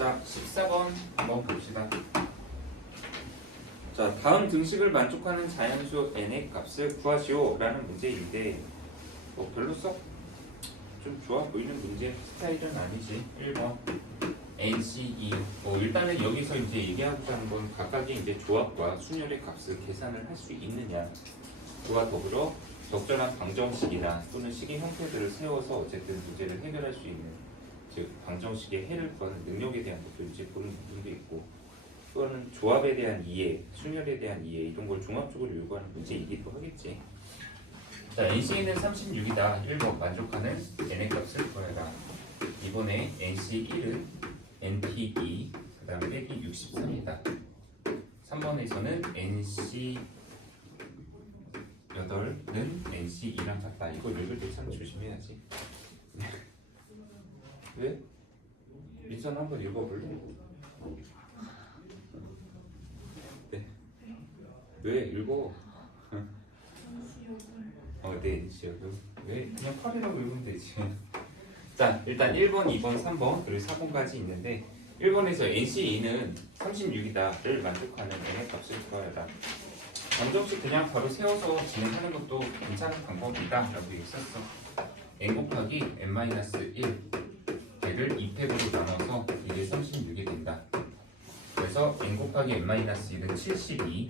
자, 14번 한번 봅시다. 자, 다음 등식을 만족하는 자연수 n의 값을 구하시오 라는 문제인데 뭐 별로 썩 좀 좋아 보이는 문제 스타일은 아니지. 1번 NC2 일단은 여기서 이제 얘기하고자 하는 건 각각의 이제 조합과 순열의 값을 계산을 할 수 있느냐 그와 더불어 적절한 방정식이나 또는 식의 형태들을 세워서 어쨌든 문제를 해결할 수 있는 즉 방정식의 해를 구하는 능력에 대한 것도 이제 보는 부분도 있고 또는 조합에 대한 이해, 순열에 대한 이해 이런 걸 종합적으로 요구하는 문제이기도 하겠지. 자, NC는 36이다. 1번 만족하는 n의 값을 구해라. 이번에 NC1은 NP2 그 다음에 빼기 63이다. 3번에서는 NC8는 NC2랑 같다. 이거 읽을 때 참 조심해야지. 왜? 민선 한번 읽어볼래? 네. 왜 읽어? 네, NC8. 왜? 그냥 8이라고 읽으면 되지. 자, 일단 1번, 2번, 3번, 그리고 4번까지 있는데 1번에서 NC2는 36이다를 만족하는 n의 값을 구하라. 방정식 그냥 바로 세워서 진행하는 것도 괜찮은 방법이다 라고 얘기했었어. n 곱하기 n-1 얘를 2팩으로 나눠서 이게 36이 된다. 그래서 n 곱하기 n-1은 72.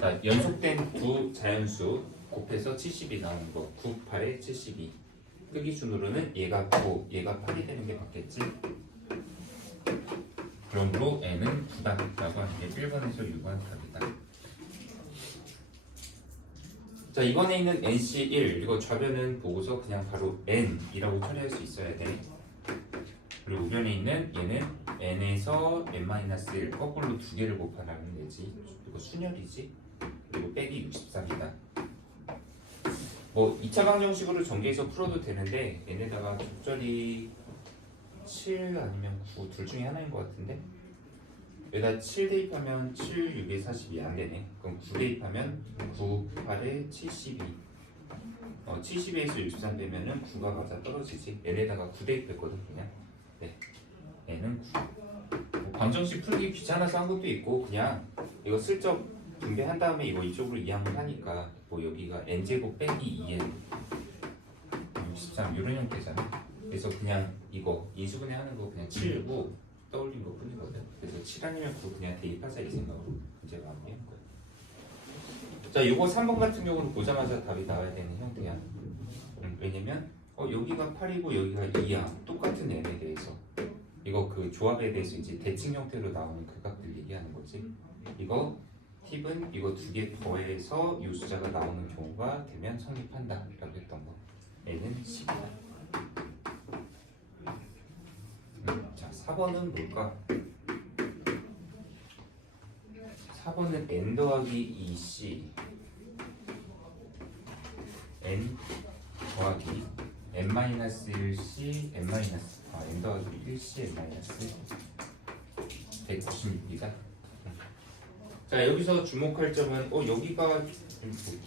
자, 연속된 두 자연수 곱해서 70이 나오는 거. 9, 8에 72. 크기순으로는 얘가 9, 얘가 8이 되는 게 맞겠지? 그러므로 n은 9다 라고 하는 게 1번에서 요구한 답이다. 자, 이번에 있는 NC1 이거 좌변은 보고서 그냥 바로 n이라고 처리할 수 있어야 돼. 그리고 우변에 있는 얘는 n에서 n-1 거꾸로 두 개를 곱하라는 되지. 이거 순열이지. 그리고 빼기 63이다. 2차 방정식으로 전개해서 풀어도 되는데 얘네다가 적절히 7 아니면 9 둘 중에 하나인 것 같은데 여기다 7 대입하면 7, 6에 42 안 되네. 그럼 9 대입하면 9, 8에 72. 72에서 63 빼면은 9가 맞아 떨어지지. 얘네다가 9 대입했거든 그냥. 네, 얘는 9. 방정식 풀기 귀찮아서 한 것도 있고 그냥 이거 슬쩍 분배한 다음에 이거 이쪽으로 이항을 하니까 여기가 n제곱 빼기 2n 63 이런 형태잖아. 그래서 그냥 이거 인수분해 하는 거 그냥 7고 떠올린 거 뿐이거든. 그래서 7 아니면 9 그냥 대입하자 이 생각으로 이제 마무리한 거야. 자, 이거 3번 같은 경우는 보자마자 답이 나와야 되는 형태야. 왜냐면 여기가 8이고 여기가 2야. 똑같은 n에 대해서 이거 그 조합에 대해서 이제 대칭 형태로 나오는 극각들 얘기하는 거지. 이거 팁은 이거 두 개 더해서 이 숫자가 나오는 경우가 되면 성립한다 라고 했던 거. n은 10이다. 자, 4번은 뭘까? 4번은 n 더하기 2c n 더하기 n-1c n 더하기 1c n-196이다. 자, 여기서 주목할 점은 여기가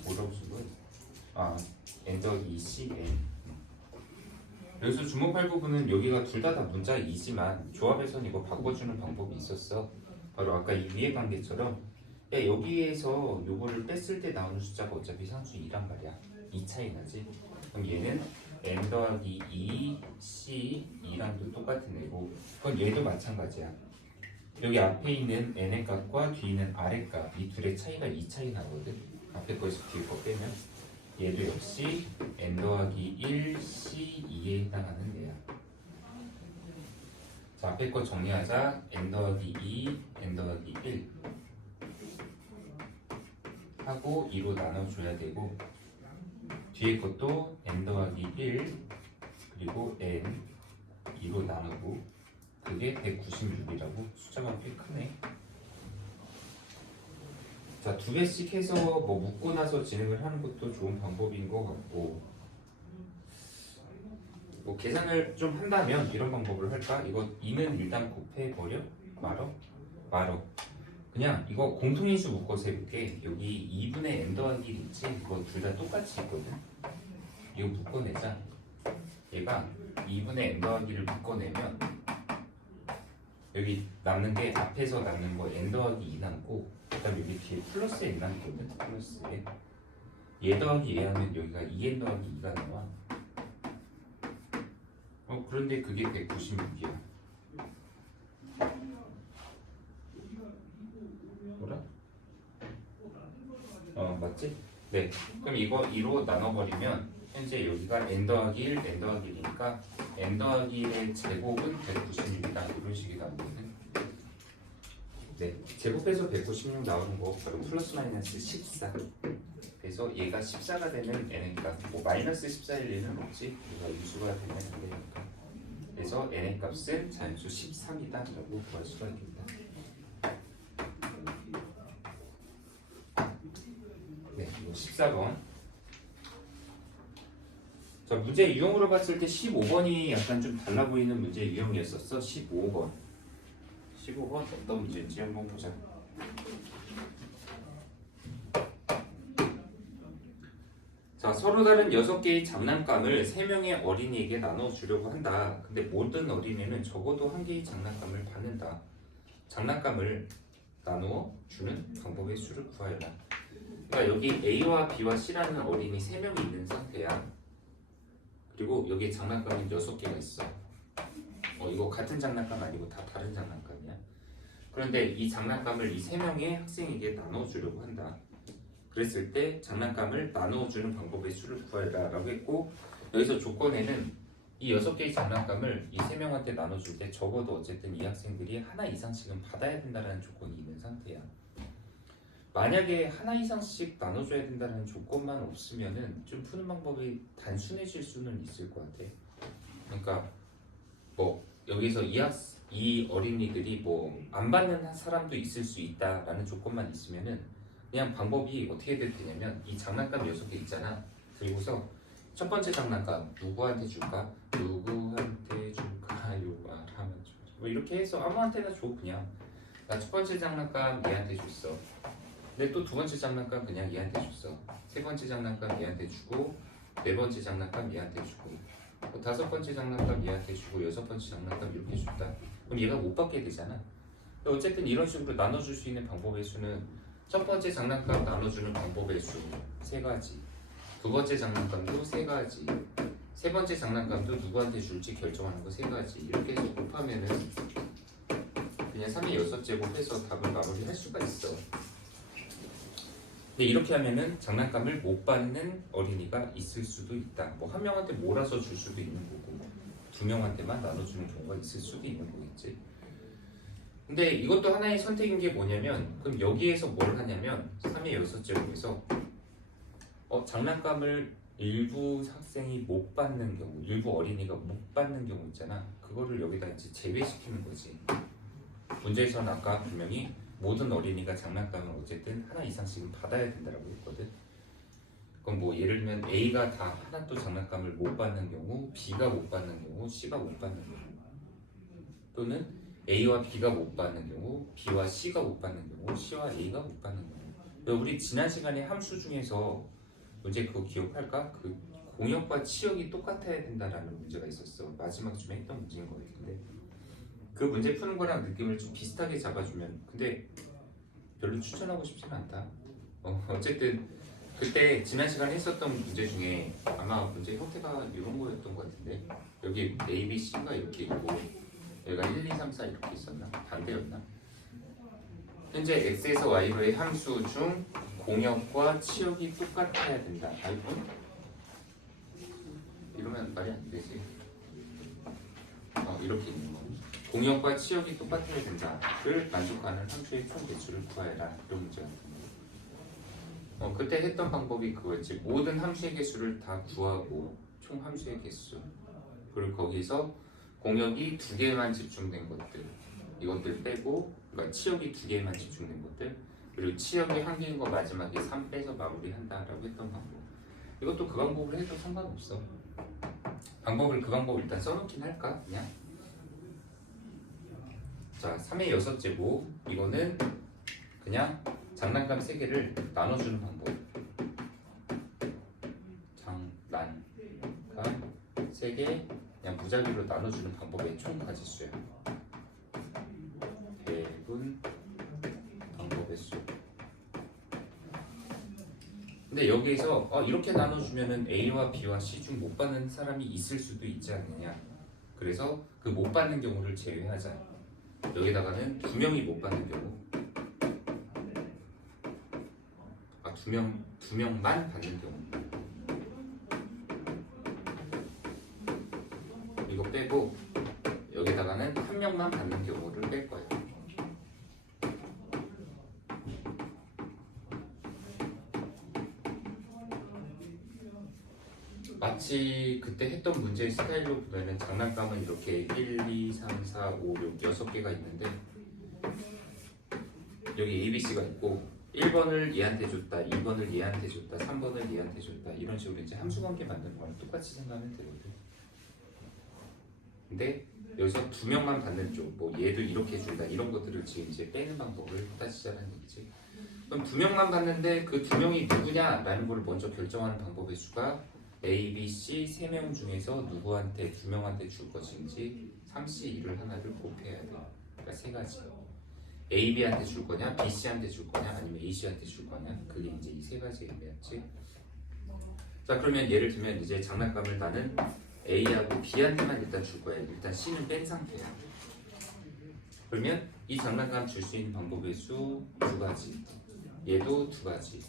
뭐라고 쓴 거야? n 더하기 2c n. 여기서 주목할 부분은 여기가 둘 다 문자 2지만 조합에서는 이거 바꿔주는 방법이 있었어. 바로 아까 이 위의 관계처럼 여기에서 요거를 뺐을 때 나오는 숫자가 어차피 상수 2란 말이야. 2 차이 나지? 그럼 얘는 n 더하기 2c 2랑도 똑같은 애고 그건 얘도 마찬가지야. 여기 앞에 있는 n의 값과 뒤에 있는 r의 값 이 둘의 차이가 2 차이 나거든. 앞에 거에서 뒤에 거 빼면 얘도 역시 n 더하기 1c 2에 해당하는 애야. 자, 앞에 거 정리하자. n 더하기 2, n 더하기 1 하고 2로 나눠줘야 되고 뒤에 것도 n 더하기 1 그리고 n 2로 나누고 그게 196이라고 숫자가 꽤 크네. 자, 두 개씩 해서 묶고 나서 진행을 하는 것도 좋은 방법인 것 같고 계산을 좀 한다면 이런 방법을 할까? 이거 2는 일단 곱해버려? 말어. 그냥 이거 공통인수 묶어서 해볼게. 여기 2분의 n 더하기 1 있지? 이거 둘 다 똑같이 있거든? 이거 묶어내자. 얘가 2분의 n 더하기를 묶어내면 여기 남는 게 앞에서 남는 거 n 더하기 2 남고 그다음 여기 뒤에 플러스 n 남거든. 플러스 n. 얘 더하기 얘 하면 여기가 2n 더하기 2가 나와. 그런데 그게 196이야. 뭐라? 맞지? 네. 그럼 이거 2로 나눠버리면 현재 여기가 n 더하기 1, n 더하기 1이니까 n 더하기 1의 제곱은 196이다. 이런 식이 나오거든. 네. 제곱해서 196 나오는 거 바로 플러스 마이너스 14. 그래서 얘가 14가 되는 n의 값, 뭐 마이너스 14일 리는 없지. 얘가 유수가 되면 안 되니까. 그래서 n의 값은 자연수 13이다라고 구할 수가 있겠다. 네, 이거 14번. 자, 문제 유형으로 봤을 때 15번이 약간 좀 달라 보이는 문제 유형이었었어. 15번. 15번 어떤 문제인지 한번 보자. 자, 서로 다른 6개의 장난감을 3명의 어린이에게 나눠주려고 한다. 근데 모든 어린이는 적어도 한 개의 장난감을 받는다. 장난감을 나누어 주는 방법의 수를 구하여라. 그러니까 여기 A와 B와 C라는 어린이 3명이 있는 상태야. 그리고 여기에 장난감이 6개가 있어. 이거 같은 장난감 아니고 다 다른 장난감이야. 그런데 이 장난감을 이 3명의 학생에게 나눠주려고 한다. 그랬을 때 장난감을 나누어주는 방법의 수를 구하라 라고 했고, 여기서 조건에는 이 6개의 장난감을 이 3명한테 나눠줄 때 적어도 어쨌든 이 학생들이 하나 이상씩은 받아야 된다는 조건이 있는 상태야. 만약에 하나 이상씩 나눠줘야 된다는 조건만 없으면은 좀 푸는 방법이 단순해질 수는 있을 것 같아. 그러니까 뭐 여기서 이 어린이들이 뭐 안 받는 사람도 있을 수 있다라는 조건만 있으면은 그냥 방법이 어떻게 될 테냐면 이 장난감 6개 있잖아. 그리고서 첫 번째 장난감 누구한테 줄까? 누구한테 줄까요? 하면 뭐 이렇게 해서 아무한테나 줘. 그냥 나 첫 번째 장난감 얘한테 줬어. 근데 또 두 번째 장난감 그냥 얘한테 줬어. 세 번째 장난감 얘한테 주고, 네 번째 장난감 얘한테 주고, 또 다섯 번째 장난감 얘한테 주고, 여섯 번째 장난감 이렇게 줬다. 그럼 얘가 못 받게 되잖아. 어쨌든 이런 식으로 나눠줄 수 있는 방법의 수는 첫 번째 장난감 나눠주는 방법의 수 3가지, 두 번째 장난감도 3가지, 세 번째 장난감도 누구한테 줄지 결정하는 거 3가지. 이렇게 해서 곱하면은 그냥 3의 6제곱해서 답을 마무리할 수가 있어. 근데 이렇게 하면은 장난감을 못 받는 어린이가 있을 수도 있다. 뭐 한 명한테 몰아서 줄 수도 있는 거고, 2명한테만 나눠주는 경우가 있을 수도 있는 거겠지. 근데 이것도 하나의 선택인 게 뭐냐면, 그럼 여기에서 뭘 하냐면 3의 6제곱에서 장난감을 일부 학생이 못 받는 경우, 일부 어린이가 못 받는 경우 있잖아. 그거를 여기다 이제 제외시키는 거지. 문제에서는 아까 분명히 모든 어린이가 장난감을 어쨌든 하나 이상씩은 받아야 된다고 했거든. 그럼 뭐 예를 들면 A가 다 하나도 장난감을 못 받는 경우, B가 못 받는 경우, C가 못 받는 경우, 또는 A와 B가 못 받는 경우, B와 C가 못 받는 경우, C와 A가 못 받는 경우. 우리 지난 시간에 함수 중에서 문제 그거 기억할까? 그 공역과 치역이 똑같아야 된다라는 문제가 있었어. 마지막쯤에 했던 문제인 것 같은데, 그 문제 푸는 거랑 느낌을 좀 비슷하게 잡아주면, 근데 별로 추천하고 싶지는 않다. 어쨌든 그때 지난 시간에 했었던 문제 중에 아마 문제 형태가 이런 거였던 것 같은데, 여기 A, B, C가 이렇게 있고 여기가 1, 2, 3, 4 이렇게 있었나? 반대였나? 현재 X에서 Y로의 함수 중 공역과 치역이 똑같아야 된다. 아이고, 이러면 말이 안 되지. 이렇게 있는 거. 공역과 치역이 똑같아야 된다를 만족하는 함수의 총 개수를 구하여라. 이런 문제 같은 거. 그때 했던 방법이 그거였지. 모든 함수의 개수를 다 구하고 총 함수의 개수, 그리고 거기서 공역이 2개만 집중된 것들, 이것들 빼고, 그러니까 치역이 2개만 집중된 것들, 그리고 치역이 1개인 거 마지막에 3 빼서 마무리한다라고 했던 방법. 이것도 그 방법을 해도 상관없어. 방법을 그 방법 일단 써놓긴 할까? 그냥. 자, 3의 6제곱, 이거는 그냥 장난감 3개를 나눠주는 방법. 장난감 3개 그냥 무작위로 나눠주는 방법의 총 가지수야. 근데 여기에서 이렇게 나눠주면은 A와 B와 C 중 못 받는 사람이 있을 수도 있지 않느냐. 그래서 그 못 받는 경우를 제외하자. 여기다가는 두 명이 못 받는 경우, 두 명만 받는 경우. 이거 빼고 여기다가는 한 명만 받는 경우를 뺄 거예요. 마치 그때 했던 문제의 스타일로 보면은 장난감은 이렇게 1, 2, 3, 4, 5, 6, 6개가 있는데 여기 A, B, C가 있고 1번을 얘한테 줬다, 2번을 얘한테 줬다, 3번을 얘한테 줬다 이런 식으로 이제 함수관계 만드는 거랑 똑같이 생각하면 되거든. 근데 여기서 두 명만 받는 쪽, 뭐 얘도 이렇게 준다 이런 것들을 지금 이제 빼는 방법을 따지자는 얘기지. 그럼 두 명만 받는데 그 두 명이 누구냐라는 걸 먼저 결정하는 방법의 수가 A, B, C 세 명 중에서 누구한테 두 명한테 줄 것인지 3C 1을 하나를 곱해야 돼. 그러니까 세 가지. A, B한테 줄 거냐, B, C한테 줄 거냐, 아니면 A, C한테 줄 거냐. 그게 이제 이 세 가지 의미였지. 자, 그러면 예를 들면 이제 장난감을 나는 A하고 B한테만 일단 줄 거야. 일단 C는 뺀 상태야. 그러면 이 장난감 줄 수 있는 방법의 수 두 가지. 얘도 두 가지.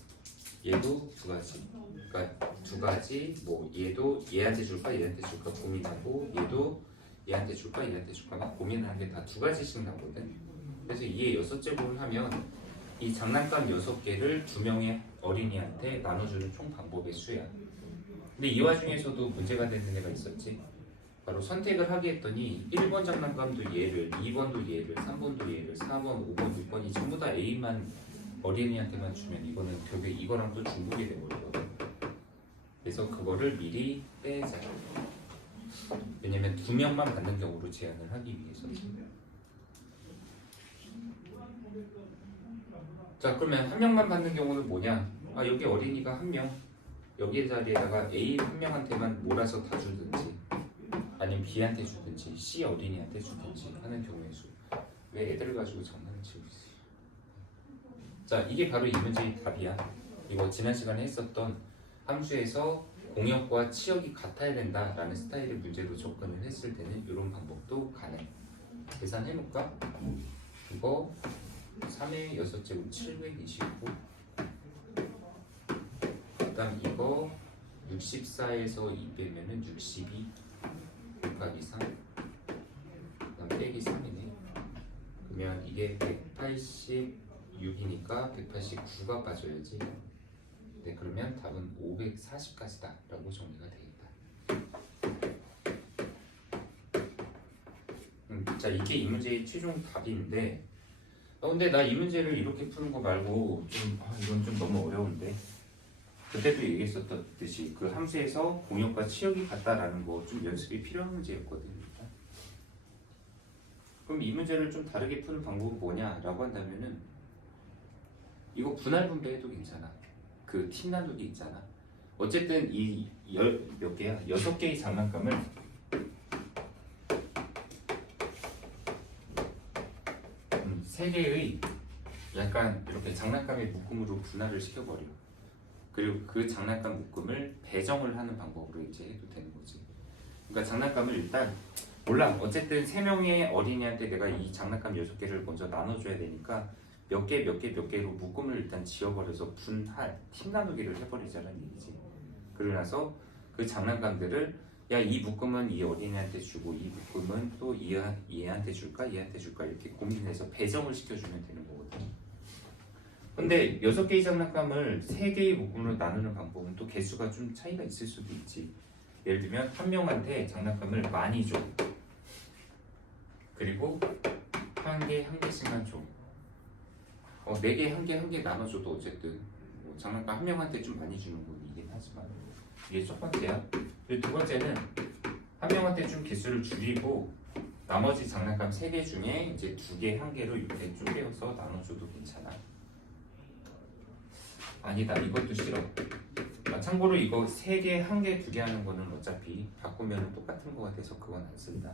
얘도 두 가지. 그러니까 두 가지. 뭐 얘도 얘한테 줄까 얘한테 줄까 고민하고 얘도 얘한테 줄까 얘한테 줄까 막 고민하는 게 다 두 가지씩 나거든. 그래서 이에 6제곱을 하면 이 장난감 6개를 두 명의 어린이한테 나눠주는 총 방법의 수야. 근데 이 와중에서도 문제가 되는 애가 있었지. 바로 선택을 하게 했더니 1번 장난감도 얘를, 2번도 얘를, 3번도 얘를, 4번, 5번, 6번이 전부 다 A만 어린이한테만 주면 이거는 결국에 이거랑 또 중복이 되버리거든. 그래서 그거를 미리 빼자. 왜냐면 두 명만 받는 경우로 제한을 하기 위해서지. 자, 그러면 한 명만 받는 경우는 뭐냐? 여기 어린이가 한 명, 여기 자리에다가 A 한 명한테만 몰아서 다 주든지 아니면 B한테 주든지 C 어린이한테 주든지 하는 경우의 수. 왜 애들을 가지고 장난을 치고 있어요? 자, 이게 바로 이 문제의 답이야. 이거 지난 시간에 했었던 함수에서 공역과 치역이 같아야 된다라는 스타일의 문제로 접근을 했을 때는 이런 방법도 가능. 계산해볼까? 이거 3의 6제곱 729. 그 다음 이거 64에서 2 빼면은 62 곱하기 3. 그 다음 빼기 3이네. 그러면 이게 186이니까 189가 빠져야지. 네, 그러면 답은 540까지다 라고 정리가 되겠다. 자, 이게 이 문제의 최종 답인데 근데 나 이 문제를 이렇게 푸는 거 말고 이건 좀 너무 어려운데 그때도 얘기했었듯이 그 함수에서 공역과 치역이 같다라는 거 좀 연습이 필요한 문제였거든요. 그럼 이 문제를 좀 다르게 푸는 방법은 뭐냐라고 한다면은 이거 분할 분배해도 괜찮아. 그 팀 나누기 있잖아. 어쨌든 이 몇 개야? 6개의 장난감을 세 개의 약간 이렇게 장난감의 묶음으로 분할을 시켜버려. 그리고 그 장난감 묶음을 배정을 하는 방법으로 이제 해도 되는 거지. 그러니까 장난감을 일단 몰라. 어쨌든 3명의 어린이한테 내가 이 장난감 6개를 먼저 나눠줘야 되니까 몇 개로 묶음을 일단 지어버려서 분할, 팀 나누기를 해버리자는 얘기지. 그러고 나서 그 장난감들을 이 묶음은 이 어린이한테 주고 이 묶음은 또 얘한테 줄까 이렇게 고민해서 배정을 시켜주면 되는 거거든. 근데 6개의 장난감을 3개의 묶음으로 나누는 방법은 또 개수가 좀 차이가 있을 수도 있지. 예를 들면 한 명한테 장난감을 많이 줘. 그리고 한 개씩만 줘. 4개 한 개 나눠줘도 어쨌든 뭐 장난감 한 명한테 좀 많이 주는 건 이긴 하지만 이게 첫 번째야. 그리고 두 번째는 한 명한테 좀 개수를 줄이고 나머지 장난감 3개 중에 이제 2개, 1개로 이렇게 쪼개서 나눠줘도 괜찮아. 아니다, 이것도 싫어. 참고로 이거 3개, 1개, 2개 하는 거는 어차피 바꾸면 똑같은 거가 돼서 그건 안 쓴다.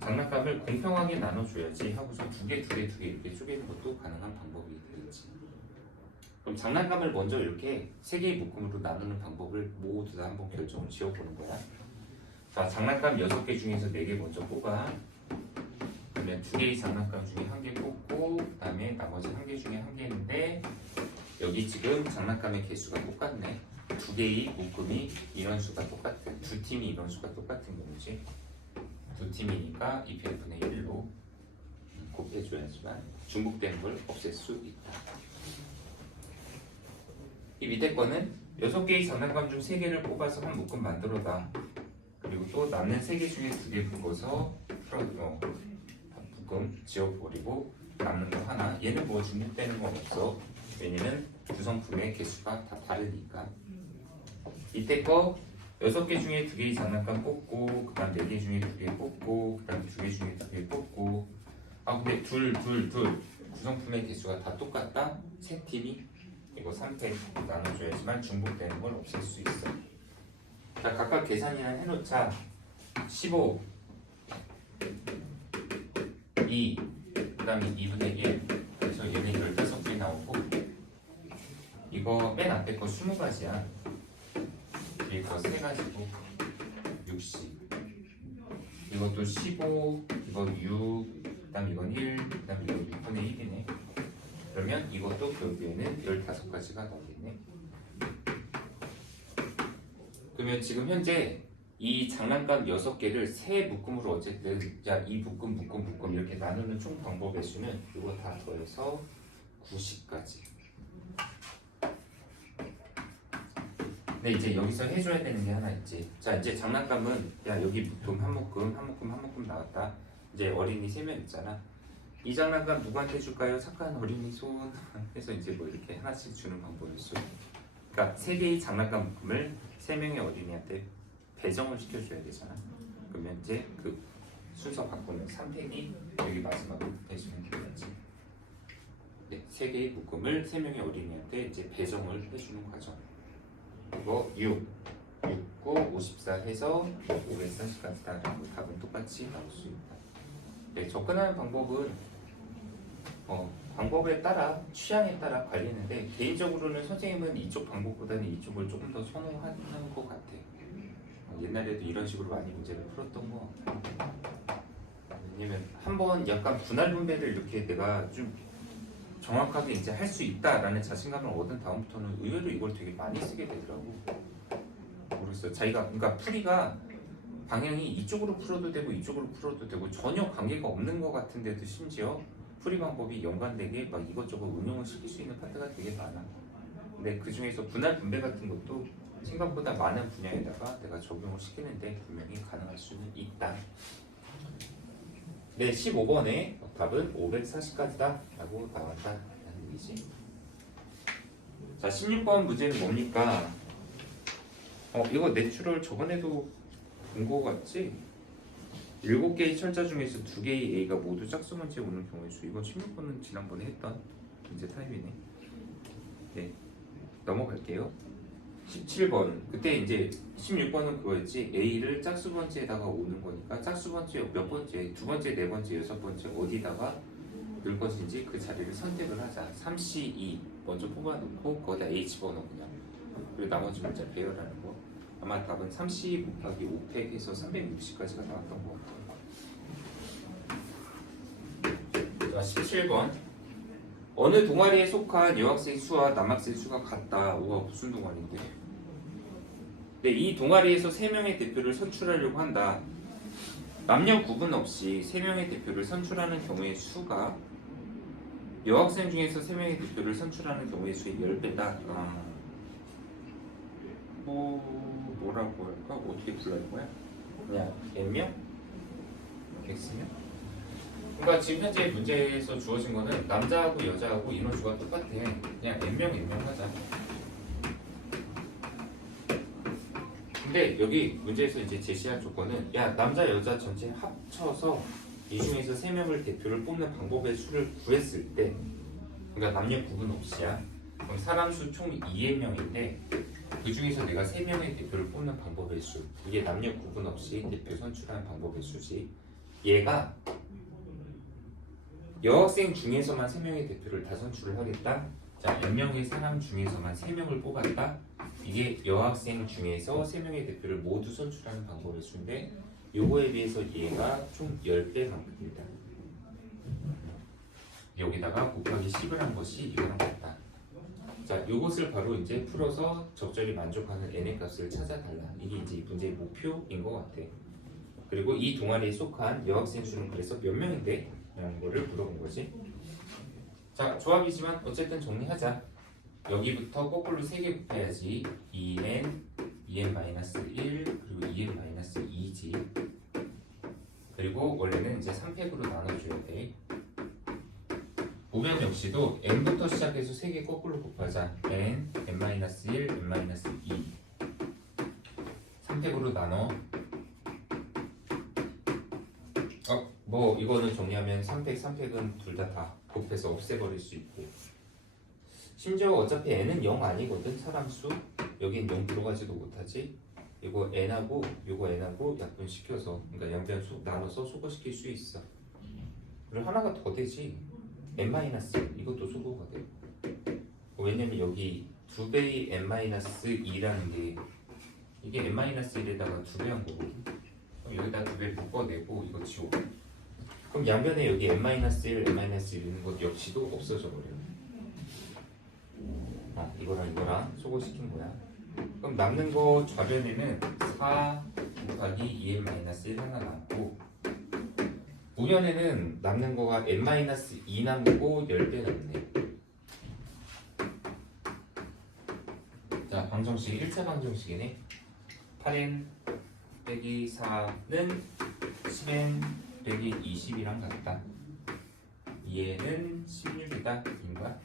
장난감을 공평하게 나눠줘야지 하고서 2개 이렇게 쪼개는 것도 가능한 방법이 되겠지. 그럼 장난감을 먼저 이렇게 세 개의 묶음으로 나누는 방법을 모두 다 한번 결정을 지어보는 거야. 자, 장난감 6개 중에서 4개 먼저 뽑아. 그러면 2개의 장난감 중에 1개 뽑고 그 다음에 나머지 1개 중에 1개인데 여기 지금 장난감의 개수가 똑같네. 2개의 묶음이 인원수가 똑같은, 2팀이 인원수가 똑같은 경우지. 2팀이니까 2p분의 1로 곱해줘야지만 중복되는 걸 없앨 수 있다. 이 밑에 거는 6개의 장난감 중 3개를 뽑아서 한 묶음 만들어다. 그리고 또 남는 3개 중에 2개 묶어서 묶음 지워버리고 남는 거 하나. 얘는 뭐 중복되는 건 없어. 왜냐면 구성품의 개수가 다 다르니까. 이때 거 6개 중에 2개의 장난감 뽑고 그 다음 4개 중에 2개 뽑고 그 다음 2개 중에 2개 뽑고 아 근데 둘 구성품의 개수가 다 똑같다? 세 팀이 이거 3패 나눠줘야지만 중복되는 걸 없앨 수 있어. 자 각각 계산이나 해놓자. 15 2 그 다음에 2분의 1 그래서 얘는 15개 나오고 이거 맨 앞에 거 20가지야. 뒤에 거 3가지고 60 이것도 15 이건 6 그 다음 이건 1 그 다음 이건 6분의 1이네. 그러면 이것도 결국에는 15가지가 나오겠네. 그러면 지금 현재 이 장난감 6개를 세 묶음으로 어쨌든 이 묶음 이렇게 나누는 총 방법의 수는 이거 다 더해서 90까지. 근데 이제 여기서 해줘야 되는 게 하나 있지. 자 이제 장난감은 야 여기 묶음 한 묶음 나왔다. 이제 어린이 3명 있잖아. 이 장난감 누구한테 줄까요? 착한 어린이 손 해서 이제 뭐 이렇게 하나씩 주는 방법일 수. 그러니까 3개의 장난감 묶음을 3명의 어린이한테 배정을 시켜줘야 되잖아. 그러면 이제 그 순서 바꾸는 3팩이 여기 마지막으로 해주면 되겠지. 네, 3개의 묶음을 3명의 어린이한테 이제 배정을 해주는 과정. 이거 6, 9, 54 해서 540까지다라고 답은 똑같이 나올 수 있다. 네, 접근하는 방법은 방법에 따라 취향에 따라 갈리는데 개인적으로는 선생님은 이쪽 방법보다는 이쪽을 조금 더 선호하는 것 같아. 옛날에도 이런 식으로 많이 문제를 풀었던 거. 왜냐면 한번 약간 분할 분배를 이렇게 내가 좀 정확하게 이제 할 수 있다라는 자신감을 얻은 다음부터는 의외로 이걸 되게 많이 쓰게 되더라고. 모르겠어. 자기가 그러니까 풀이가 방향이 이쪽으로 풀어도 되고 이쪽으로 풀어도 되고 전혀 관계가 없는 것 같은데도 심지어 풀이 방법이 연관되게 막 이것저것 응용을 시킬 수 있는 파트가 되게 많아. 근데 그 중에서 분할 분배 같은 것도 생각보다 많은 분야에다가 내가 적용을 시키는데 분명히 가능할 수는 있다. 네, 15번에 답은 540까지다 라고 나왔다는 얘기지. 자, 16번 문제는 뭡니까? 이거 내추럴 저번에도 본 거 같지? 7개의 철자 중에서 2개의 A가 모두 짝수 문제에 오는 경우의 수. 이건 16번은 지난번에 했던 문제 타입이네. 네, 넘어갈게요. 17번. 그때 이제 16번은 그거였지. A를 짝수 번째에다가 오는 거니까 짝수 번째 몇 번째, 두 번째, 네 번째, 여섯 번째 어디다가 넣을 것인지 그 자리를 선택을 하자. 3C2 먼저 뽑아놓고 거기다 A 집어넣어 그냥. 그리고 나머지 문제 배열하는 거. 아마 답은 3C 곱하기 5팩 해서 360까지가 나왔던 거 같아요. 자, 17번. 어느 동아리에 속한 여학생 수와 남학생 수가 같다. 우와, 무슨 동아리인데? 네, 이 동아리에서 3명의 대표를 선출하려고 한다. 남녀 구분 없이 3명의 대표를 선출하는 경우의 수가 여학생 중에서 3명의 대표를 선출하는 경우의 수의 10배다. 뭐라고 할까? 어떻게 불러야 할 거야? 그냥 N명? X명? 그러니까 지금 현재 문제에서 주어진 거는 남자하고 여자하고 인원수가 똑같아. 그냥 N명 하자. 근데 여기 문제에서 이제 제시한 조건은 야 남자 여자 전체 합쳐서 이 중에서 3명을 대표를 뽑는 방법의 수를 구했을 때 그러니까 남녀 구분 없이야. 그럼 사람 수 총 2의 명인데 그 중에서 내가 3명의 대표를 뽑는 방법의 수 이게 남녀 구분 없이 대표 선출하는 방법의 수지. 얘가 여학생 중에서만 3명의 대표를 다 선출을 하겠다. 자, N명의 사람 중에서만 3명을 뽑았다. 이게 여학생 중에서 3명의 대표를 모두 선출하는 방법의 수인데 요거에 비해서 얘가 총 10배만큼입니다. 여기다가 곱하기 10을 한 것이 이거랑 같다. 자, 요것을 바로 이제 풀어서 적절히 만족하는 n의 값을 찾아달라. 이게 이제 이 문제의 목표인 것 같아. 그리고 이 동아리에 속한 여학생 수는 그래서 몇 명인데? 라는 거를 물어본 거지. 자, 조합이지만 어쨌든 정리하자. 여기부터 거꾸로 3개 곱해야지. 2n, 2n-1 그리고 2n-2지. 그리고 원래는 이제 3팩으로 나눠줘야 돼. 우변 역시도 n부터 시작해서 3개 거꾸로 곱하자. n, n-1, n-2 3팩으로 나눠. 뭐 이거는 정리하면 3팩, 3팩은 둘 다 곱해서 없애버릴 수 있고 심지어 어차피 n은 0 아니거든. 사람수 여긴 0 들어가지도 못하지. 이거 n하고 요거 n하고 약분시켜서 그러니까 양변 나눠서 소거시킬 수 있어. 그리고 하나가 더 되지. n-1 이것도 소거가 돼. 왜냐면 여기 2배의 n-2라는 게 이게 n-1에다가 2배 한 거거든. 여기다 2배 묶어내고 이거 지워. 그럼 양변에 여기 n-1, n-1 있는 것 역시도 없어져 버려. 이거랑 이거랑 소거시킨 거야. 그럼 남는 거 좌변에는 4 곱하기 2n-1 하나 남고 우변에는 남는 거가 n-2 남고 10배 남네. 자, 방정식 1차 방정식이네. 8n 빼기 4는 10n 빼기 20이랑 같다. 얘는 16이다. 인가?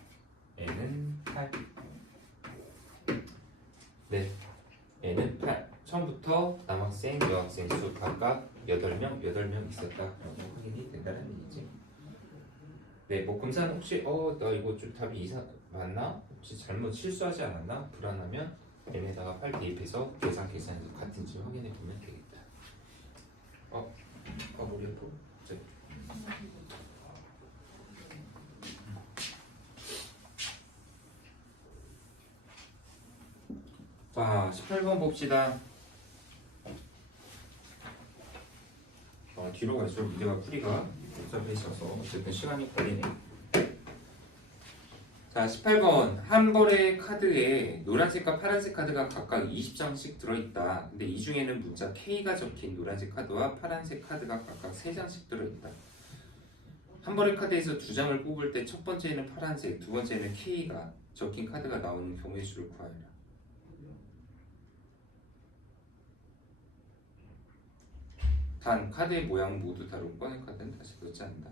n은 8. 네, n은 8. 처음부터 남학생, 여학생 수 각각 8명 있었다라고 확인이 된다는 얘기지. 네, 뭐 금산 혹시 나 이거 좀 답이 맞나? 혹시 잘못 실수하지 않았나? 불안하면 n에다가 8 대입해서 계산해서 같은지 확인해 보면 되겠다. 머리 아파. 자, 18번 봅시다. 뒤로 갈수록 문제가 풀이가 복잡해져서 어쨌든 시간이 걸리네. 자, 18번 한 벌의 카드에 노란색과 파란색 카드가 각각 20장씩 들어있다. 근데 이 중에는 문자 K가 적힌 노란색 카드와 파란색 카드가 각각 3장씩 들어있다. 한 벌의 카드에서 2장을 뽑을 때 첫 번째는 파란색, 두 번째는 K가 적힌 카드가 나오는 경우의 수를 구하여라. 단 카드의 모양 모두 다른 꺼낸 카드는 다시 넣지 않는다.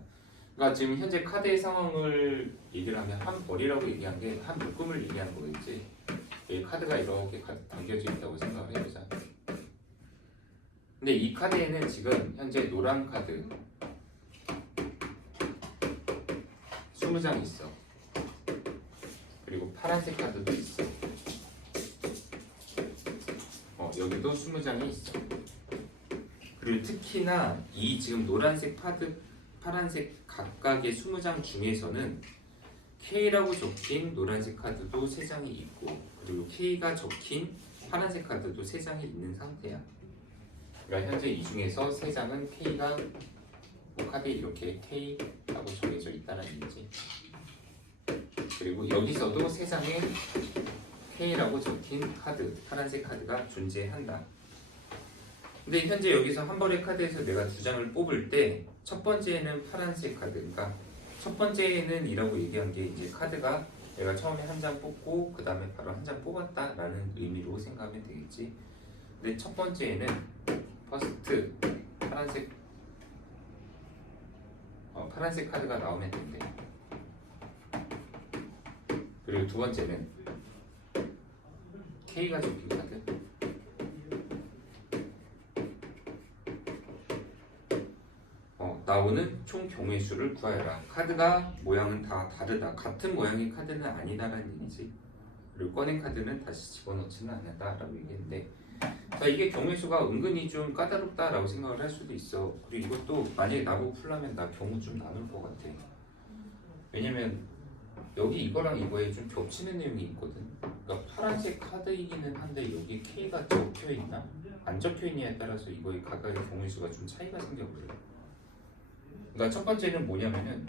그러니까 지금 현재 카드의 상황을 얘기를 하면 한 벌이라고 얘기한 게 한 묶음을 얘기하는 거겠지. 여기 카드가 이렇게 담겨져 있다고 생각을 해보자. 근데 이 카드에는 지금 현재 노란 카드 20장 있어. 그리고 파란색 카드도 있어. 여기도 20장이 있어. 그리고 특히나 이 지금 노란색 파란색 각각의 20장 중에서는 K라고 적힌 노란색 카드도 3장이 있고 그리고 K가 적힌 파란색 카드도 3장이 있는 상태야. 그러니까 현재 이 중에서 3장은 K가 카드에 이렇게 K라고 정해져 있다는 얘기지. 그리고 여기서도 3장에 K라고 적힌 카드, 파란색 카드가 존재한다. 근데 현재 여기서 한 벌의 카드에서 내가 2장을 뽑을 때 첫 번째는 파란색 카드, 그러니까 첫 번째는 이라고 얘기한 게 이제 카드가 내가 처음에 한 장 뽑고 그 다음에 바로 한 장 뽑았다라는 의미로 생각하면 되겠지. 근데 첫 번째는 퍼스트 파란색 카드가 나오면 된대. 그리고 두 번째는 K가 적힌 카드. 나오는 총 경우의 수를 구하여라. 카드가 모양은 다 다르다. 같은 모양의 카드는 아니다라는 얘기지. 그리고 꺼낸 카드는 다시 집어넣지는 않는다라고 얘기했는데, 자, 이게 경우의 수가 은근히 좀 까다롭다라고 생각을 할 수도 있어. 그리고 이것도 만약에 나보고 풀라면 나 경우 좀 나눌 것 같아. 왜냐면 여기 이거랑 이거에 좀 겹치는 내용이 있거든. 그러니까 파란색 카드이기는 한데 여기 K가 적혀 있나? 안 적혀 있냐에 따라서 이거의 각각의 경우의 수가 좀 차이가 생겨버려요. 그러니까 첫 번째는 뭐냐면은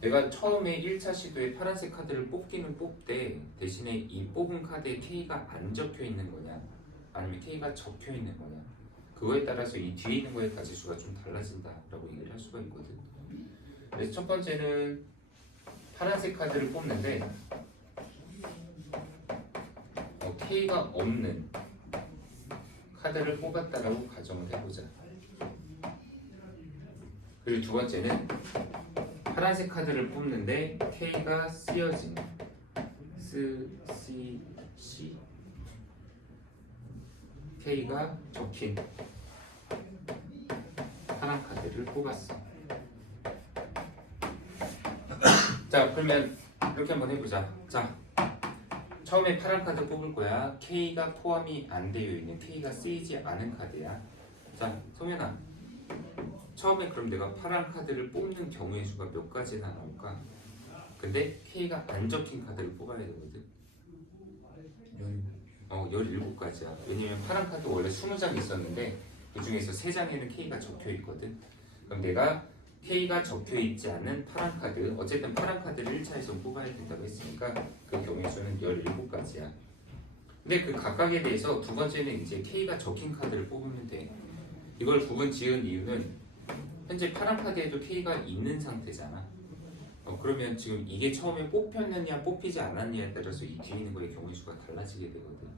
내가 처음에 1차 시도에 파란색 카드를 뽑기는 뽑되 대신에 이 뽑은 카드에 K가 안 적혀 있는 거냐 아니면 K가 적혀 있는 거냐 그거에 따라서 이 뒤에 있는 거의 가지수가 좀 달라진다라고 얘기를 할 수가 있거든. 그래서 첫 번째는 파란색 카드를 뽑는데 K가 없는 카드를 뽑았다라고 가정을 해보자. 그리고 두 번째는 파란색 카드를 뽑는데 K가 쓰여진 C K가 적힌 파란 카드를 뽑았어. 자 그러면 이렇게 한번 해보자. 자 처음에 파란 카드 뽑을 거야. K가 포함이 안 되어 있는 K가 쓰이지 않은 카드야. 자 성현아 처음에 그럼 내가 파란 카드를 뽑는 경우의 수가 몇 가지나 나올까? 근데 K가 안 적힌 카드를 뽑아야 되거든. 17가지야. 왜냐면 파란 카드 원래 20장 있었는데 그 중에서 3장에는 K가 적혀 있거든. 그럼 내가 K가 적혀 있지 않은 파란 카드, 어쨌든 파란 카드를 1차에서 뽑아야 된다고 했으니까 그 경우의 수는 17가지야. 근데 그 각각에 대해서 두 번째는 이제 K가 적힌 카드를 뽑으면 돼. 이걸 구분 지은 이유는 현재 파란 카드에도 K가 있는 상태잖아. 그러면 지금 이게 처음에 뽑혔느냐 뽑히지 않았느냐에 따라서 이 뒤에 있는 거의 경우의 수가 달라지게 되거든.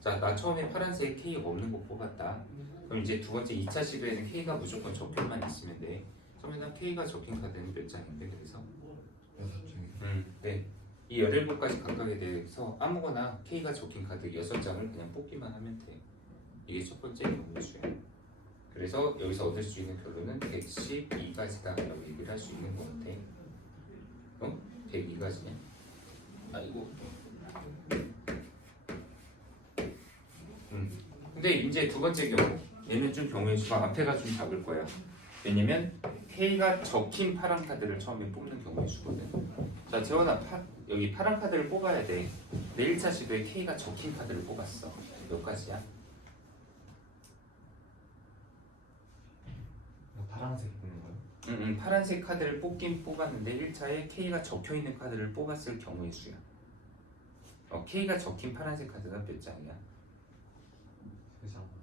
자, 나 처음에 파란색 K 없는 거 뽑았다. 그럼 이제 두 번째 2차 시도에는 K가 무조건 적혀만 있으면 돼. 그러면 K가 적힌 카드는 몇 장인데 그래서? 6장. 네. 이 17가지 각각에 대해서 아무거나 K가 적힌 카드 6장을 그냥 뽑기만 하면 돼. 이게 첫 번째 경우의 수야. 그래서 여기서 얻을 수 있는 결론은 112가지다라고 얘기를 할 수 있는 것 같아. 102가지냐? 아이고. 근데 이제 두 번째 경우 얘는 좀 경우의 수가 앞에가 좀 작을 거야. 왜냐면 K가 적힌 파란 카드를 처음에 뽑는 경우의 수거든. 자 재원아 여기 파란 카드를 뽑아야 돼. 내 1차 시도에 K가 적힌 카드를 뽑았어. 몇 가지야? 파란색 뽑는 거요? 파란색 카드를 뽑긴 뽑았는데 1차에 K가 적혀있는 카드를 뽑았을 경우의 수야. K가 적힌 파란색 카드가 몇 장이야?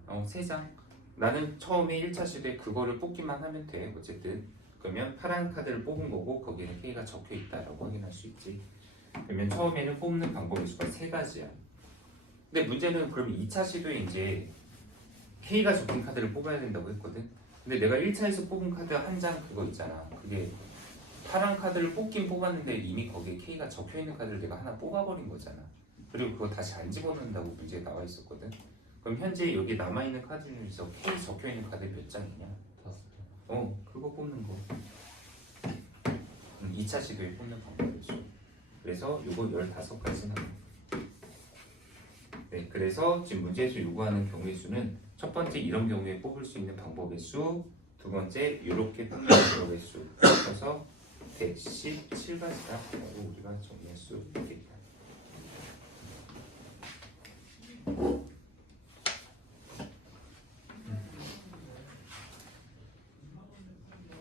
3장. 3장. 나는 처음에 1차 시도에 그거를 뽑기만 하면 돼. 어쨌든 그러면 파란 카드를 뽑은 거고 거기에는 K가 적혀있다라고 확인할 수 있지. 그러면 처음에는 뽑는 방법의 수가 3가지야. 근데 문제는 그럼 2차 시도에 이제 K가 적힌 카드를 뽑아야 된다고 했거든. 근데 내가 1차에서 뽑은 카드 한 장 그거 있잖아. 그게 파란 카드를 뽑긴 뽑았는데 이미 거기에 K가 적혀있는 카드를 내가 하나 뽑아버린 거잖아. 그리고 그거 다시 안 집어넣는다고 문제에 나와 있었거든. 그럼 현재 여기 남아있는 카드 중에서 K 적혀있는 카드 몇 장이냐? 5장. 그거 뽑는 거. 2차 시도에 뽑는 방법이었어. 그래서 요거 15가지 나와. 네, 그래서 지금 문제에서 요구하는 경우의 수는 첫 번째 이런 경우에 뽑을 수 있는 방법의 수, 두 번째 이렇게 뽑는 방법의 수, 그래서 117가지라고 우리가 정리할 수 있겠다.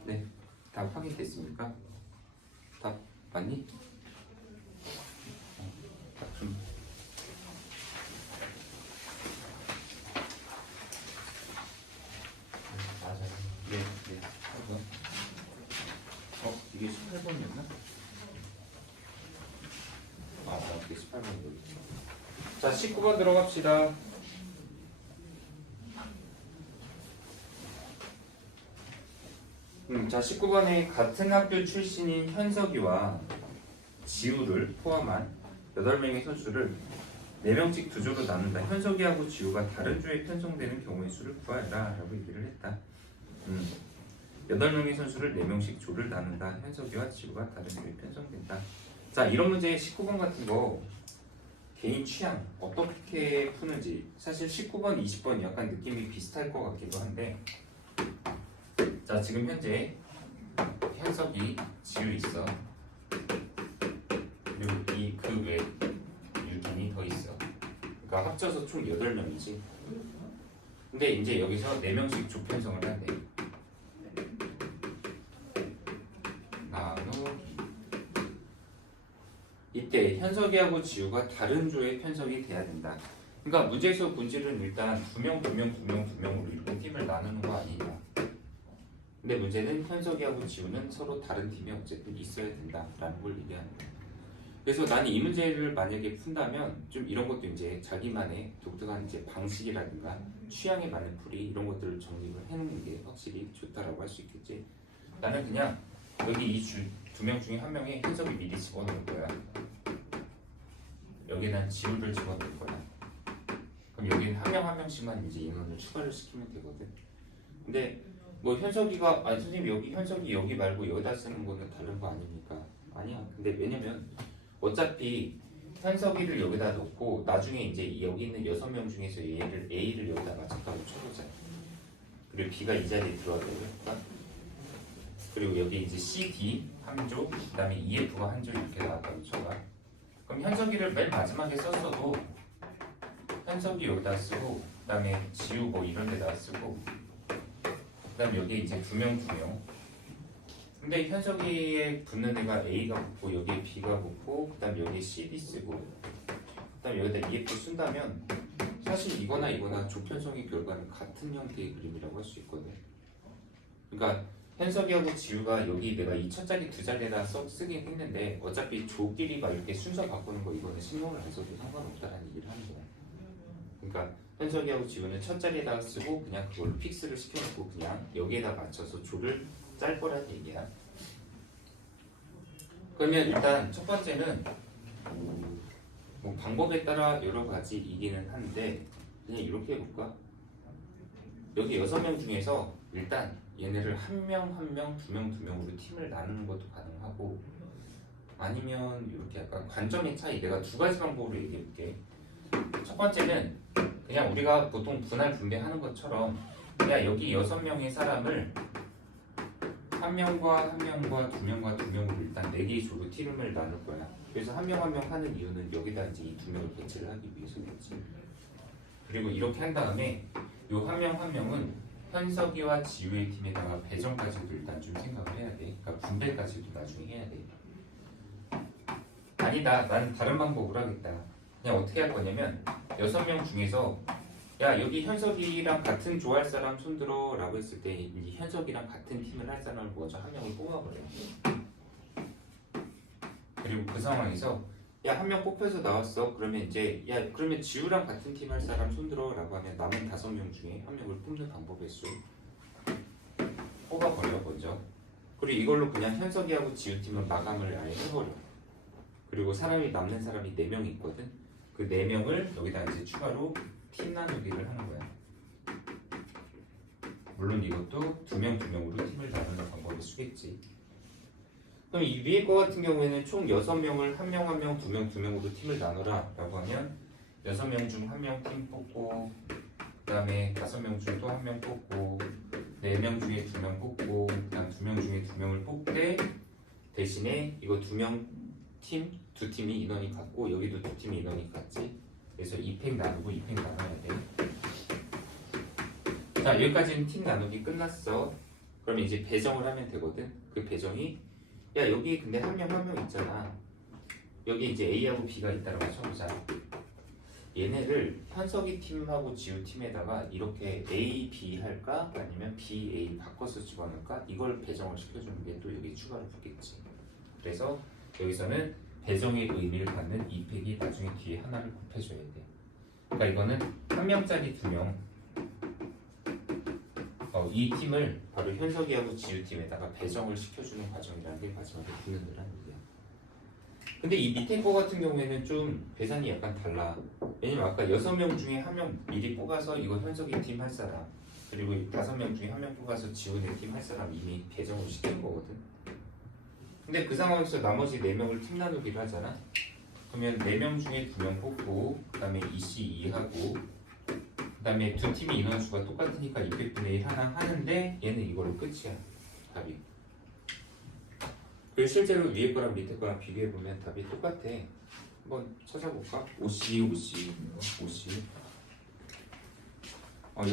네, 답 확인됐습니까? 답 맞니? 답 좀. 맞아요. 네, 18번. 이게 18번이었나? 이게 18번이거든요. 자, 19번 들어갑시다. 자, 19번에 같은 학교 출신인 현석이와 지우를 포함한 8명의 선수를 4명씩 두 조로 나눈다. 현석이하고 지우가 다른 조에 편성되는 경우의 수를 구하라 라고 얘기를 했다. 8명의 선수를 4명씩 조를 나눈다. 현석이와 지우가 다른 조에 편성된다. 자, 이런 문제 19번 같은 거 개인 취향 어떻게 푸는지 사실 19번, 20번 약간 느낌이 비슷할 것 같기도 한데, 자 지금 현재 현석이 지우 있어. 그러니까 합쳐서 총 8명이지. 근데 이제 여기서 4명씩 조편성을 해야 돼. 나누기. 이때 현석이하고 지우가 다른 조의 편성이 돼야 된다. 그러니까 문제에서 본질은 일단 2명으로 이렇게 팀을 나누는 거 아니냐. 근데 문제는 현석이하고 지우는 서로 다른 팀이 어쨌든 있어야 된다라는 걸 얘기하는 거야. 그래서 나는 이 문제를 만약에 푼다면 좀 이런 것도 이제 자기만의 독특한 이제 방식이라든가 취향에 맞는 풀이 이런 것들을 정립을 해놓는 게 확실히 좋다라고 할 수 있겠지. 나는 그냥 여기 이 두 명 중에 한 명의 현석이 미리 집어넣을 거야. 여기는 지우를 집어넣을 거야. 그럼 여기는 한 명 한 명씩만 이제 인원을 추가를 시키면 되거든. 근데 뭐 현석이가 아니 선생님 여기 현석이 여기 말고 여기다 쓰는 거는 다른 거 아닙니까? 아니야. 근데 왜냐면 어차피 현석이를 여기다 놓고 나중에 이제 여기 있는 6명 중에서 얘를 A를 여기다가 잠깐 쳐보자. 그리고 B가 이 자리에 들어가야 그리고 여기 이제 C, D 한 조, 그 다음에 EF가 한 조 이렇게 나왔다고 쳐봐. 그럼 현석이를 맨 마지막에 썼어도 현석이 여기다 쓰고 그 다음에 지우 뭐 이런 데다 쓰고 그 다음에 여기 이제 2명 근데 현석이에 붙는 애가 A가 붙고 여기에 B가 붙고 그 다음에 여기에 CD 쓰고 그 다음에 여기다 EF 쓴다면 사실 이거나 조편성의 결과는 같은 형태의 그림이라고 할 수 있거든. 그러니까 현석이하고 지우가 여기 내가 이 첫 자리 두 자리에다 쓰긴 했는데 어차피 조끼리가 이렇게 순서 바꾸는 거 이거는 신경을 안 써도 상관없다라는 얘기를 하는 거야. 그러니까 현석이하고 지우는 첫 자리에다가 쓰고 그냥 그걸로 픽스를 시켜놓고 그냥 여기에다 맞춰서 조를 짤 거란 얘기야. 그러면 일단 첫 번째는 뭐 방법에 따라 여러 가지 이기는 한데 그냥 이렇게 해볼까? 여기 6명 중에서 일단 얘네를 한 명, 2명으로 팀을 나누는 것도 가능하고 아니면 이렇게 약간 관점의 차이 내가 두 가지 방법으로 얘기해볼게. 첫 번째는 그냥 우리가 보통 분할 분배하는 것처럼 그냥 여기 6명의 사람을 한 명과 2명으로 일단 4개의 조로 팀을 나눌 거야. 그래서 한 명 하는 이유는 여기다 이제 이 2명을 배치를 하기 위해서겠지. 그리고 이렇게 한 다음에 요 한 명은 현석이와 지우의 팀에다가 배정까지도 일단 좀 생각을 해야 돼. 그러니까 분배까지도 나중에 해야 돼. 아니다. 나는 다른 방법으로 하겠다. 그냥 어떻게 할 거냐면 6명 중에서 야 여기 현석이랑 같은 조 할 사람 손들어 라고 했을 때 이 현석이랑 같은 팀을 할 사람을 먼저 한 명을 뽑아버려. 그리고 그 상황에서 야 한 명 뽑혀서 나왔어. 그러면 이제 야 그러면 지우랑 같은 팀 할 사람 손들어 라고 하면 남은 5명 중에 한 명을 뽑는 방법의 수 뽑아버려 먼저. 그리고 이걸로 그냥 현석이하고 지우 팀은 마감을 아예 해버려. 그리고 남는 사람이 4명이 있거든. 그 4명을 여기다 이제 추가로 팀 나누기를 하는 거야. 물론 이것도 2명으로 팀을 나누는 방법을 쓰겠지. 그럼 이 위에 거 같은 경우에는 총 6명을 1명, 2명으로 팀을 나눠라 라고 하면 6명 중 1명 팀 뽑고 그 다음에 5명 중 또 1명 뽑고 4명 중에 2명 뽑고 그 다음 2명 중에 2명을 뽑되 대신에 이거 2명 팀, 2팀이 인원이 같고 여기도 2팀이 인원이 같지. 그래서 2팩 나누고 2팩 나눠야 돼. 자 여기까지는 팀 나누기 끝났어. 그럼 이제 배정을 하면 되거든. 그 배정이 야 여기 근데 한 명 있잖아. 여기 이제 A하고 B가 있다라고 쳐보자. 얘네를 현석이 팀하고 지우 팀에다가 이렇게 A, B 할까? 아니면 B, A 바꿔서 집어넣을까? 이걸 배정을 시켜주는 게 또 여기 추가로 붙겠지. 그래서 여기서는 배정의 의미를 갖는 이 팩이 나중에 뒤에 하나를 곱해줘야 돼. 그러니까 이거는 한 명짜리 2명. 이 팀을 바로 현석이하고 지우 팀에다가 배정을 시켜주는 과정이라는 게 마지막에 붙는다는 얘기야. 근데 이 밑에 거 같은 경우에는 좀 계산이 약간 달라. 왜냐면 아까 6명 중에 1명 미리 뽑아서 이거 현석이 팀 할 사람, 그리고 5명 중에 1명 뽑아서 지우의 팀 할 사람 이미 배정을 시킨 거거든. 근데 그 상황에서 나머지 4명을 팀 나누기를 하잖아. 그러면 4명 중에 2명 뽑고 그 다음에 2C 2하고 그 다음에 두 팀의 인원수가 똑같으니까 200분의 1 하나 하는데 얘는 이걸로 끝이야. 답이. 그리고 실제로 위에 거랑 밑에 거랑 비교해보면 답이 똑같아. 한번 찾아볼까? OC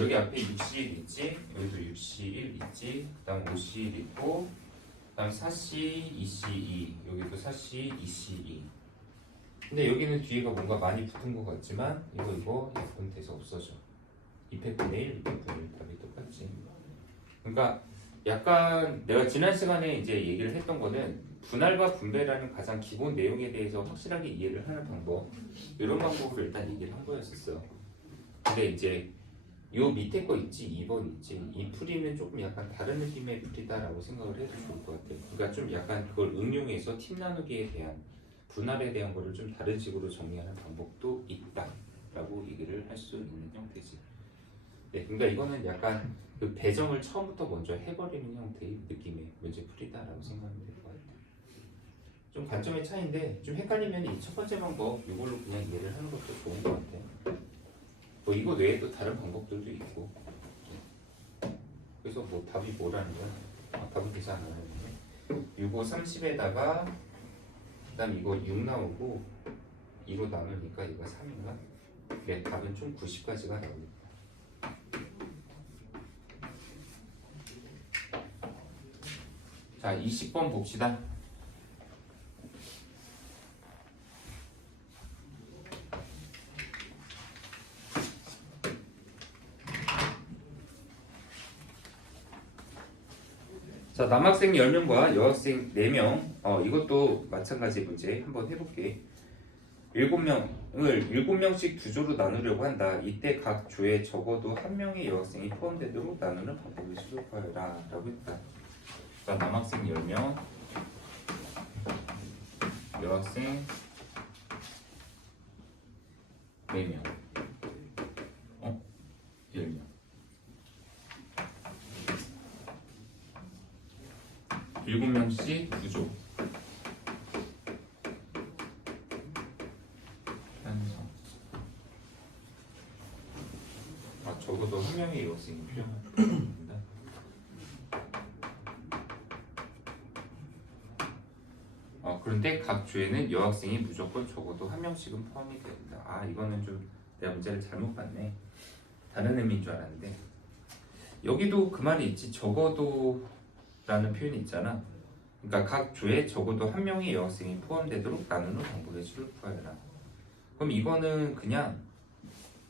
여기 앞에 6C1 있지? 여기도 6C1 있지? 그 다음 5C1 있고 그 다음 4C, 2C2 여기도 4C, 2C2 근데 여기는 뒤에가 뭔가 많이 붙은 것 같지만 이거 약분돼서 없어져 200분의 1, 200분의 1 답이 똑같지 그러니까 약간 내가 지난 시간에 이제 얘기를 했던 거는 분할과 분배라는 가장 기본 내용에 대해서 확실하게 이해를 하는 방법 이런 방법을 일단 얘기를 한 거였었어 근데 이제 요 밑에 거 있지 2번 있지 이 풀이는 조금 약간 다른 느낌의 풀이다라고 생각을 해도 좋을 것 같아 그러니까 좀 약간 그걸 응용해서 팀 나누기에 대한 분할에 대한 거를 좀 다른 식으로 정리하는 방법도 있다라고 얘기를 할 수 있는 형태지 네, 그러니까 이거는 약간 그 배정을 처음부터 먼저 해버리는 형태의 느낌의 문제풀이다라고 생각하면 될 것 같아요. 좀 관점의 차이인데 좀 헷갈리면 이 첫 번째 방법 이걸로 그냥 이해를 하는 것도 좋은 것 같아요. 뭐 이거 외에 또 다른 방법들도 있고 그래서 뭐 답이 뭐라는 거야? 답은 계산 안 하는데 6, 5, 30에다가 그 다음 이거 6 나오고 2로 나누니까 이거 3인가? 그래 답은 총 90까지가 나옵니다. 자, 20번 봅시다. 자, 남학생 10명과 여학생 4명 이것도 마찬가지 문제 한번 해볼게 7명씩 두 조로 나누려고 한다 이때 각 조에 적어도 한 명의 여학생이 포함되도록 나누는 방법을 시도하여라 라고 했다 자, 남학생 10명 여학생 4명 10명 7명씩 2조 편성 적어도 한 명의 여학생이 필요합니다 그런데 각 조에는 여학생이 무조건 적어도 한 명씩은 포함이 된다 이거는 좀 내가 문제를 잘못 봤네 다른 의미인 줄 알았는데 여기도 그 말이 있지 적어도 라는 표현이 있잖아 그러니까 각 조에 적어도 한 명의 여학생이 포함되도록 나누는 방법의 수를 구하여라 그럼 이거는 그냥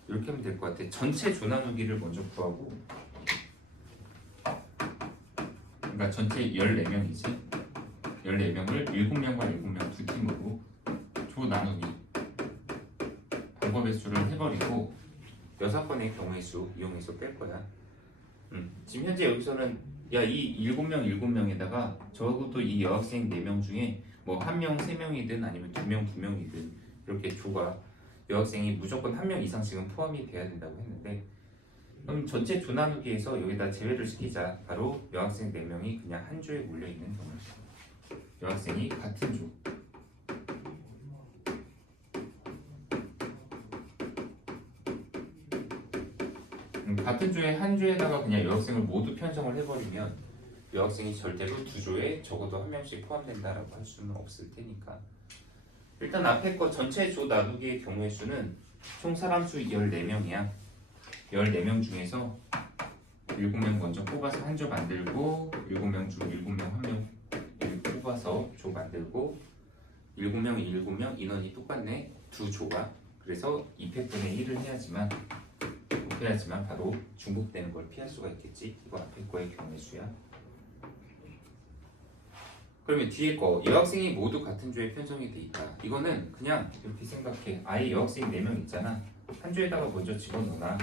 이렇게 하면 될 것 같아 전체 조 나누기를 먼저 구하고 그러니까 전체 14명이지 14명을 7명과 7명 두 팀으로 조 나누기 방법의 수를 해버리고 6번의 경우의 수 이용해서 뺄 거야 지금 현재 여기서는 이 7명에다가 적어도 이 여학생 4명 중에 뭐 1명, 3명이든 아니면 2명, 2명이든 이렇게 조가 여학생이 무조건 1명 이상씩은 포함이 돼야 된다고 했는데 그럼 전체 조 나누기에서 여기다 제외를 시키자 바로 여학생 4명이 그냥 한 조에 몰려있는 경우 여학생이 같은 조 같은 조에 한 조에다가 그냥 여학생을 모두 편성을 해버리면 여학생이 절대로 두 조에 적어도 한 명씩 포함된다라고 할 수는 없을 테니까 일단 앞에 거 전체 조 나누기의 경우의 수는 총 사람 수 14명이야 14명 중에서 7명 먼저 뽑아서 한 조 만들고 7명 중 7명 1명 뽑아서 조 만들고 7명 7명 인원이 똑같네 두 조가 그래서 200분의 1을 해야지만 바로 중복되는 걸 피할 수가 있겠지 이거 앞에 거의 경우의 수야 그러면 뒤에 거 여학생이 모두 같은 조에 편성이 돼 있다 이거는 그냥 이렇게 생각해 아예 여학생 4명 있잖아 한 조에다가 먼저 집어넣어놔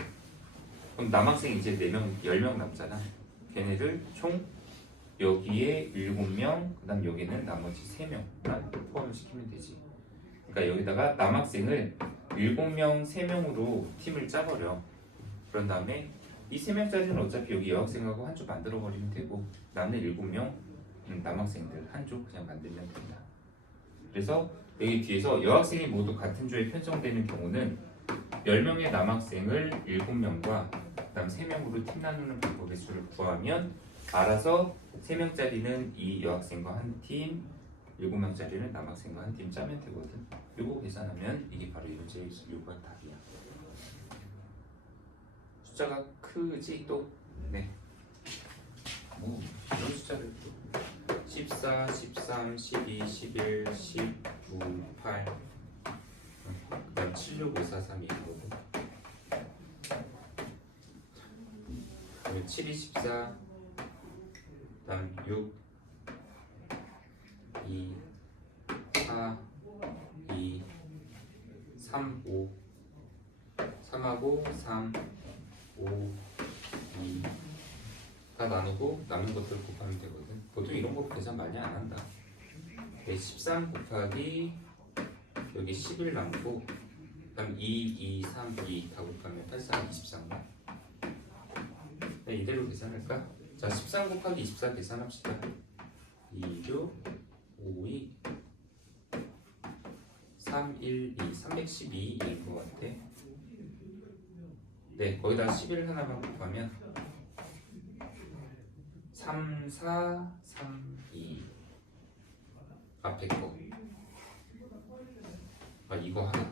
그럼 남학생 이제 4명 10명 남잖아 걔네들 총 여기에 7명 그 다음 여기는 나머지 3명만 포함을 시키면 되지 그러니까 여기다가 남학생을 7명 3명으로 팀을 짜버려 그런 다음에 이 3명짜리는 어차피 여기 여학생하고 한 조 만들어버리면 되고 남는 7명 남학생들 한 조 그냥 만들면 된다 그래서 여기 뒤에서 여학생이 모두 같은 조에 편성되는 경우는 10명의 남학생을 7명과 그 다음 3명으로 팀 나누는 방법의 수를 구하면 알아서 3명짜리는 이 여학생과 한 팀, 7명짜리를 남학생과 한 팀 짜면 되거든. 이거 계산하면 이게 바로 이 문제의 요가 답이야. 숫자가 크지 또? 네. 뭐 이런 숫자를 또 14, 13, 12, 11, 19, 8 그다음 76543이 있거든. 그러면 7이 14 그다음 6 2 4 2 3 5 3하고 3 5 2 다 나누고 남은 것들을 곱하면 되거든. 보통 이런 거 계산 많이 안 한다. 13 곱하기 여기 11 남고 그다음 2, 2, 3, 2 다 곱하면 8, 4, 23가 네, 이대로 계산할까? 자, 13 곱하기 24 계산합시다. 2, 6, 5, 2 3, 1, 2 312일 것 같아. 네, 거기다 11 하나만 곱하면 3, 4, 3, 2 앞에 거 이거 하나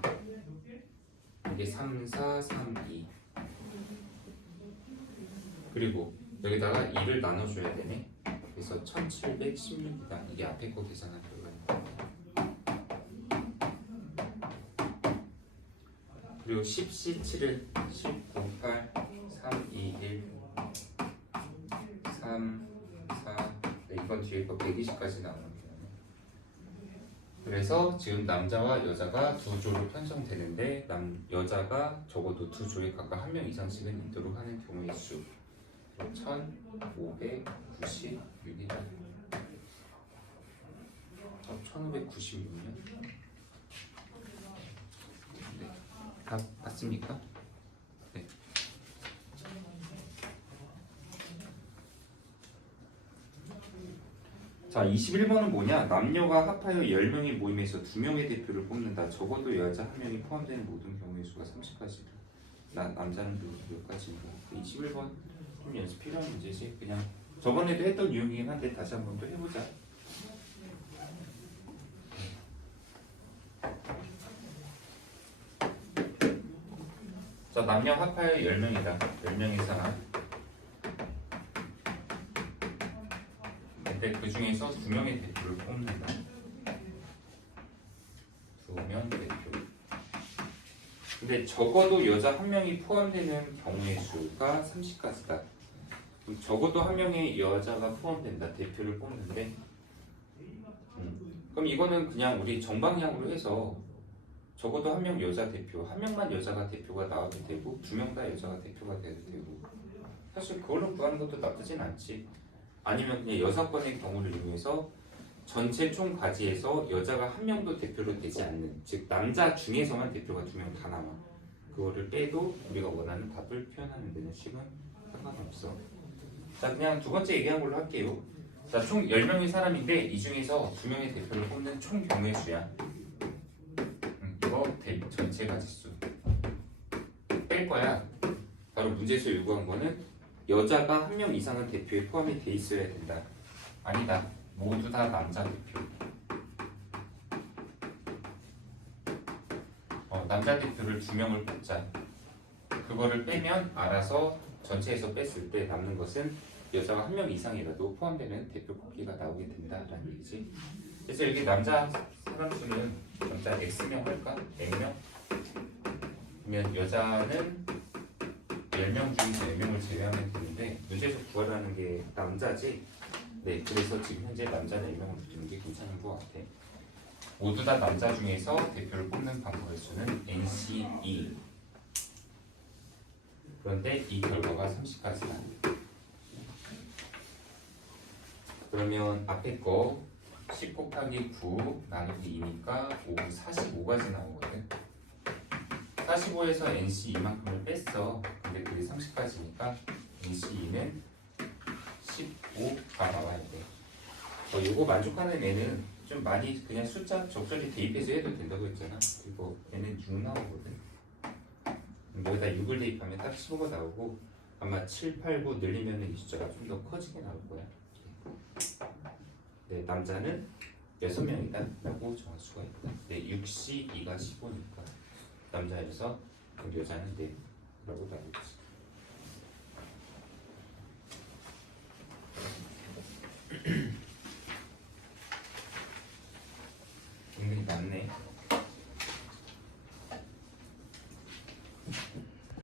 이게 3, 4, 3, 2 그리고 여기다가 2를 나눠줘야 되네. 그래서 1716이다. 이게 앞에 거 계산한 결과입니다. 그리고 10C7을 10, 9, 8, 3, 2, 1 3, 4 네, 이건 뒤에 거 120까지 나오는 거예요. 그래서 지금 남자와 여자가 두 조로 편성되는데 여자가 적어도 두 조에 각각 한 명 이상씩은 있도록 하는 경우의 수 1596이다. 1596년 네, 다 봤습니까? 네. 자, 21번은 뭐냐? 남녀가 합하여 10명의 모임에서 2명의 대표를 뽑는다. 적어도 여자 1명이 포함되는 모든 경우의 수가 30가지다. 남자는 몇 가지인가? 21번 좀 연습 필요한 문제지. 그냥 저번에도 했던 유형이긴 한데 다시 한번 또 해보자. 자, 남녀 합하여 10명이다. 10명의 사람. 근데 그 중에서 2명의 대표를 뽑는다. 2명 대표. 근데 적어도 여자 1명이 포함되는 경우의 수가 30가지다. 적어도 1명의 여자가 포함된다. 대표를 뽑는데 그럼 이거는 그냥 우리 정방향으로 해서 적어도 1명 여자 대표, 1명만 여자가 대표가 나와도 되고 2명 다 여자가 대표가 돼도 되고 사실 그걸로 구하는 것도 나쁘진 않지. 아니면 그냥 여사건의 경우를 이용해서 전체 총 가지에서 여자가 1명도 대표로 되지 않는, 즉 남자 중에서만 대표가 2명 다 나와. 그거를 빼도 우리가 원하는 답을 표현하는 데는 식은 상관없어. 자, 그냥 두 번째 얘기한 걸로 할게요. 자, 총 10명의 사람인데 이 중에서 2명의 대표를 뽑는 총 경우의 수야. 이거 전체 가지수 뺄 거야. 바로 문제에서 요구한 거는 여자가 1명 이상은 대표에 포함이 돼 있어야 된다. 아니다. 모두 다 남자 대표. 남자 대표를 2명을 뽑자. 그거를 빼면 알아서 전체에서 뺐을 때 남는 것은 여자가 1명 이상이라도 포함되는 대표 뽑기가 나오게 된다라는 얘기지. 그래서 여기 남자 사람 수는 남자 X명 할까? N명? 그러면 여자는 10명 중에서 4명을 제외하면 되는데 문제에서 구하라는 게 남자지? 네, 그래서 지금 현재 남자 4명을 두는 게 괜찮은 것 같아. 모두 다 남자 중에서 대표를 뽑는 방법의 수는 NC2. 그런데 이 결과가 30까지나. 그러면 앞에 거 10 곱하기 9 나누기 2니까 5, 45까지 나오거든. 45에서 NC 이만큼을 뺐어. 근데 그게 30까지니까 NC2는 15가 나와야 돼. 요거 만족하는 애는 좀 많이 그냥 숫자 적절히 대입해서 해도 된다고 했잖아. 그리고 얘는 6 나오거든. 여기다 6을 대입하면 딱 15가 나오고 아마 7, 8, 9 늘리면 이 숫자가 좀 더 커지게 나올 거야. 네, 남자는 6명이다 라고 정할 수가 있다. 네, 6시 2가 15니까 남자에서 근데 여자는 4 라고 나오겠지. 은근히 많네.